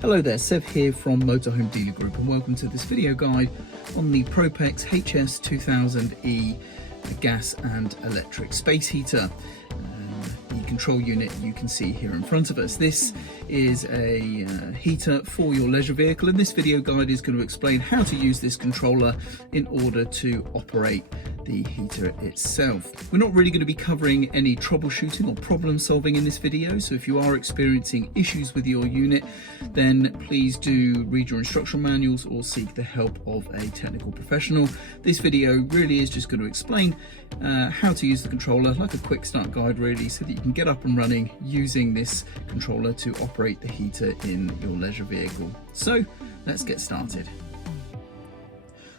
Hello there, Sev here from Motorhome Dealer Group, and welcome to this video guide on the Propex HS2000E gas and electric space heater. The control unit you can see here in front of us. This is a heater for your leisure vehicle, and this video guide is going to explain how to use this controller in order to operate the heater itself. We're not really going to be covering any troubleshooting or problem solving in this video, so if you are experiencing issues with your unit, then please do read your instructional manuals or seek the help of a technical professional. This video really is just going to explain how to use the controller, like a quick start guide really, so that you can get up and running using this controller to operate the heater in your leisure vehicle. So let's get started.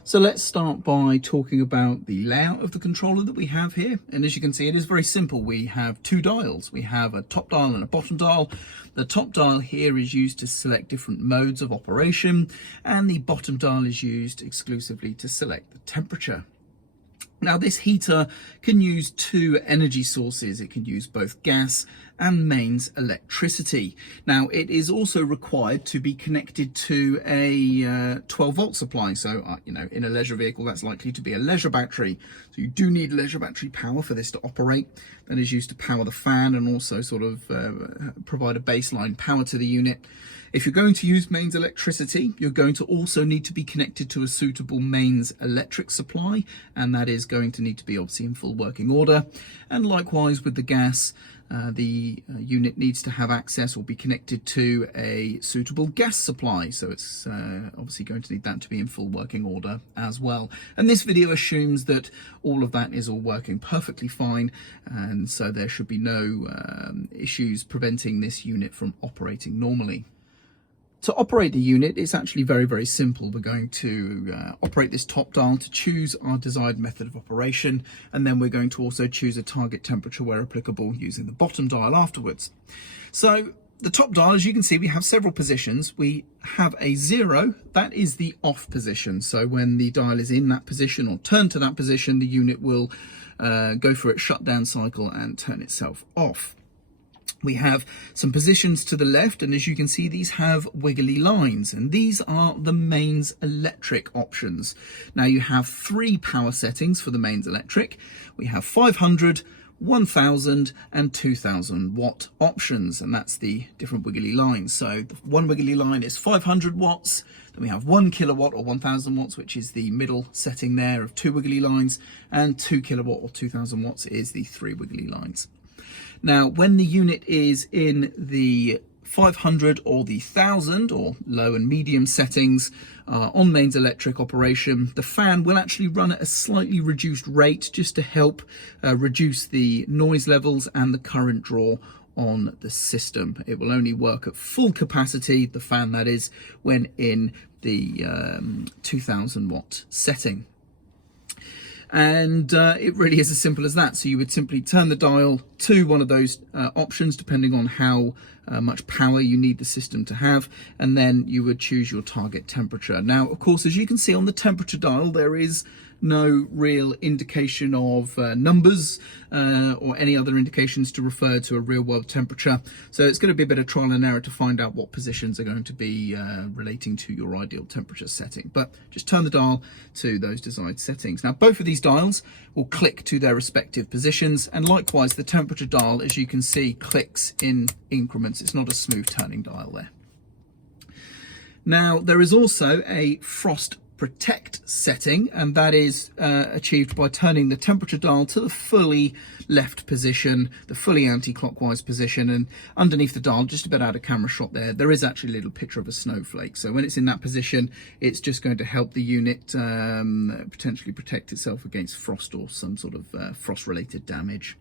So let's start by talking about the layout of the controller that we have here. And as you can see, it is very simple. We have two dials. We have a top dial and a bottom dial. The top dial here is used to select different modes of operation, and the bottom dial is used exclusively to select the temperature. Now, this heater can use two energy sources. It can use both gas and mains electricity. Now, it is also required to be connected to a 12 volt supply. So, in a leisure vehicle, that's likely to be a leisure battery. So you do need leisure battery power for this to operate. That is used to power the fan and also sort of provide a baseline power to the unit. If you're going to use mains electricity, you're going to also need to be connected to a suitable mains electric supply, and that is going to need to be obviously in full working order. And likewise with the gas, the unit needs to have access or be connected to a suitable gas supply. So it's obviously going to need that to be in full working order as well. And this video assumes that all of that is all working perfectly fine, and so there should be no issues preventing this unit from operating normally. To operate the unit, it's actually very, very simple. We're going to operate this top dial to choose our desired method of operation, and then we're going to also choose a target temperature where applicable using the bottom dial afterwards. So the top dial, as you can see, we have several positions. We have a 0, that is the off position. So when the dial is in that position or turned to that position, the unit will go for its shutdown cycle and turn itself off. We have some positions to the left, and as you can see, these have wiggly lines, and these are the mains electric options. Now you have 3 power settings for the mains electric. We have 500, 1000 and 2000 watt options, and that's the different wiggly lines. So the one wiggly line is 500 watts, then we have 1 kilowatt or 1000 watts, which is the middle setting there of 2 wiggly lines, and 2 kilowatt or 2000 watts is the 3 wiggly lines. Now, when the unit is in the 500 or the 1000 or low and medium settings on mains electric operation, the fan will actually run at a slightly reduced rate just to help reduce the noise levels and the current draw on the system. It will only work at full capacity, the fan that is, when in the 2000 watt setting. And it really is as simple as that. So you would simply turn the dial to one of those options, depending on how much power you need the system to have, and then you would choose your target temperature. Now, of course, as you can see on the temperature dial, there is no real indication of numbers or any other indications to refer to a real world temperature. So it's going to be a bit of trial and error to find out what positions are going to be relating to your ideal temperature setting. But just turn the dial to those desired settings. Now, both of these dials will click to their respective positions, and likewise the temperature dial, as you can see, clicks in increments. It's not a smooth turning dial there. Now, there is also a frost protect setting, and that is achieved by turning the temperature dial to the fully left position, the fully anti-clockwise position, and underneath the dial, just a bit out of camera shot there is actually a little picture of a snowflake. So when it's in that position, it's just going to help the unit potentially protect itself against frost or some sort of frost related damage.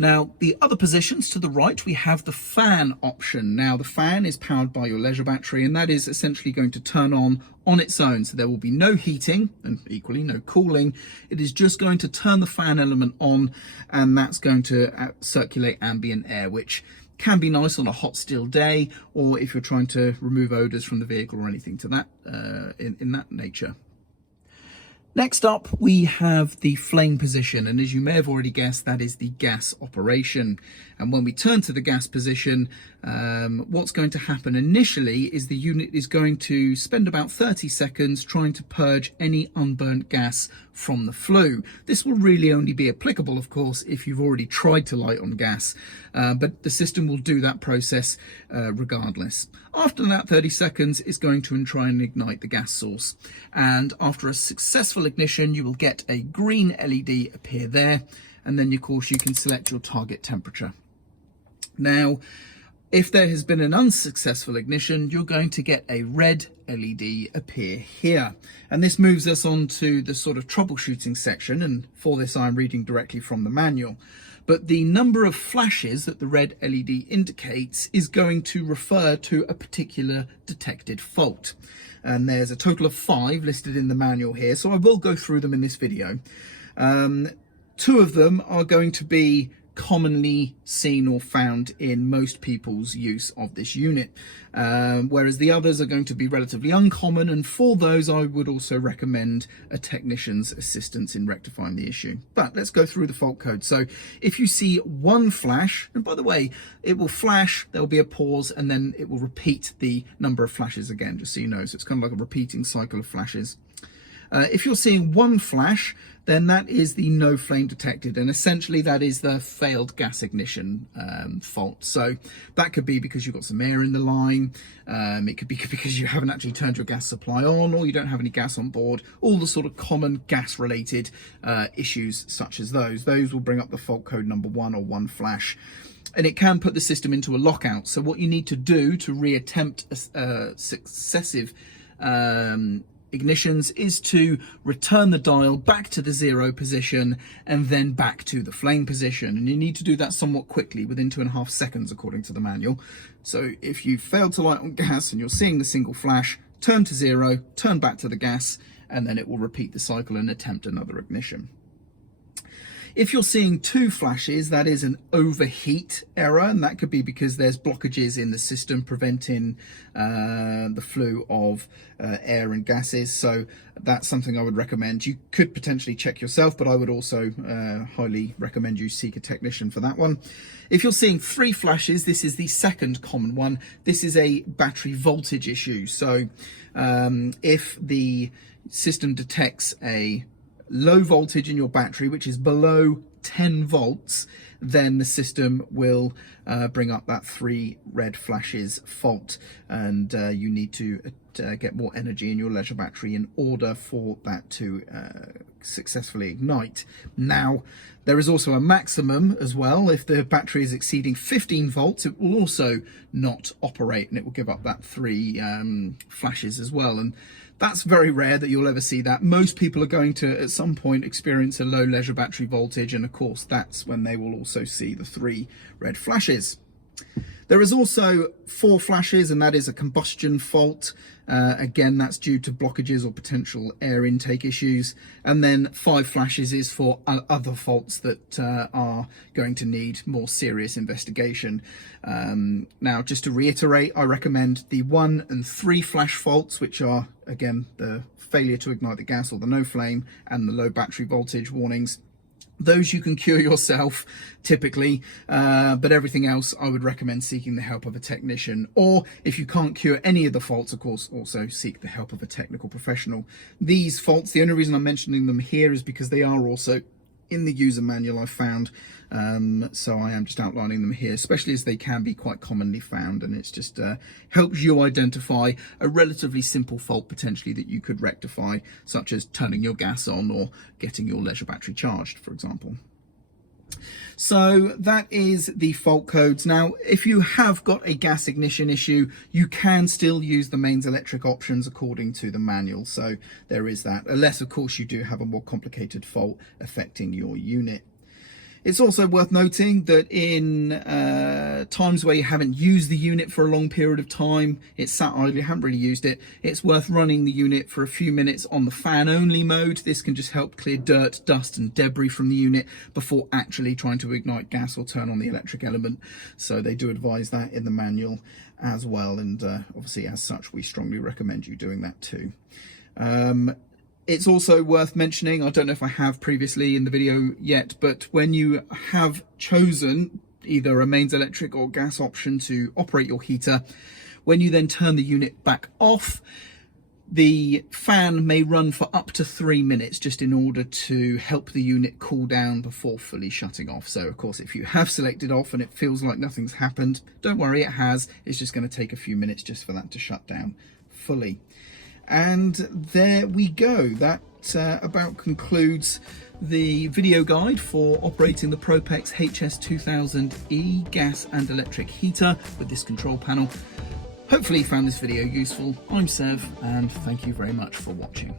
Now, the other positions to the right, we have the fan option. Now, the fan is powered by your leisure battery, and that is essentially going to turn on its own. So there will be no heating and equally no cooling. It is just going to turn the fan element on, and that's going to circulate ambient air, which can be nice on a hot, still day, or if you're trying to remove odors from the vehicle or anything to that in that nature. Next up, we have the flame position, and as you may have already guessed, that is the gas operation. And when we turn to the gas position, what's going to happen initially is the unit is going to spend about 30 seconds trying to purge any unburnt gas from the flue. This will really only be applicable, of course, if you've already tried to light on gas, but the system will do that process regardless. After that 30 seconds, it's going to try and ignite the gas source. And after a successful ignition, you will get a green LED appear there, and then of course you can select your target temperature. Now, if there has been an unsuccessful ignition, you're going to get a red LED appear here. And this moves us on to the sort of troubleshooting section, and for this I'm reading directly from the manual. But the number of flashes that the red LED indicates is going to refer to a particular detected fault. And there's a total of 5 listed in the manual here, so I will go through them in this video. 2 of them are going to be commonly seen or found in most people's use of this unit, whereas the others are going to be relatively uncommon, and for those I would also recommend a technician's assistance in rectifying the issue. But let's go through the fault code. So if you see one flash, and by the way, it will flash, there will be a pause, and then it will repeat the number of flashes again, just so you know. So it's kind of like a repeating cycle of flashes. If you're seeing one flash, then that is the no flame detected, and essentially that is the failed gas ignition fault. So that could be because you've got some air in the line, it could be because you haven't actually turned your gas supply on, or you don't have any gas on board, all the sort of common gas related issues such as those will bring up the fault code number 1 or 1 flash. And it can put the system into a lockout. So what you need to do to reattempt successive ignitions is to return the dial back to the 0 position and then back to the flame position, and you need to do that somewhat quickly, within 2.5 seconds according to the manual. So if you failed to light on gas and you're seeing the single flash, turn to 0, turn back to the gas, and then it will repeat the cycle and attempt another ignition. If you're seeing 2 flashes, that is an overheat error, and that could be because there's blockages in the system preventing the flow of air and gases. So that's something I would recommend. You could potentially check yourself, but I would also highly recommend you seek a technician for that one. If you're seeing 3 flashes, this is the second common one. This is a battery voltage issue. So if the system detects a low voltage in your battery, which is below 10 volts, then the system will bring up that 3 red flashes fault, and you need to get more energy in your leisure battery in order for that to successfully ignite. Now, there is also a maximum as well. If the battery is exceeding 15 volts, it will also not operate, and it will give up that 3 flashes as well. And that's very rare that you'll ever see that. Most people are going to, at some point, experience a low leisure battery voltage, and of course that's when they will also see the 3 red flashes. There is also 4 flashes, and that is a combustion fault. Again, that's due to blockages or potential air intake issues. And then 5 flashes is for other faults that are going to need more serious investigation. Now, just to reiterate, I recommend the 1 and 3 flash faults, which are, again, the failure to ignite the gas or the no flame and the low battery voltage warnings. Those you can cure yourself typically, but everything else I would recommend seeking the help of a technician, or if you can't cure any of the faults, of course, also seek the help of a technical professional. These faults, the only reason I'm mentioning them here is because they are also in the user manual I've found, so I am just outlining them here, especially as they can be quite commonly found, and it's just helps you identify a relatively simple fault potentially that you could rectify, such as turning your gas on or getting your leisure battery charged, for example. So that is the fault codes. Now, if you have got a gas ignition issue, you can still use the mains electric options according to the manual. So there is that, unless of course you do have a more complicated fault affecting your unit. It's also worth noting that in times where you haven't used the unit for a long period of time, it's sat idle, you haven't really used it, it's worth running the unit for a few minutes on the fan only mode. This can just help clear dirt, dust and debris from the unit before actually trying to ignite gas or turn on the electric element. So they do advise that in the manual as well, and obviously as such we strongly recommend you doing that too. It's also worth mentioning, I don't know if I have previously in the video yet, but when you have chosen either a mains electric or gas option to operate your heater, when you then turn the unit back off, the fan may run for up to 3 minutes just in order to help the unit cool down before fully shutting off. So of course, if you have selected off and it feels like nothing's happened, don't worry, it has. It's just going to take a few minutes just for that to shut down fully. And there we go. That about concludes the video guide for operating the Propex HS2000E gas and electric heater with this control panel. Hopefully you found this video useful. I'm Sev, and thank you very much for watching.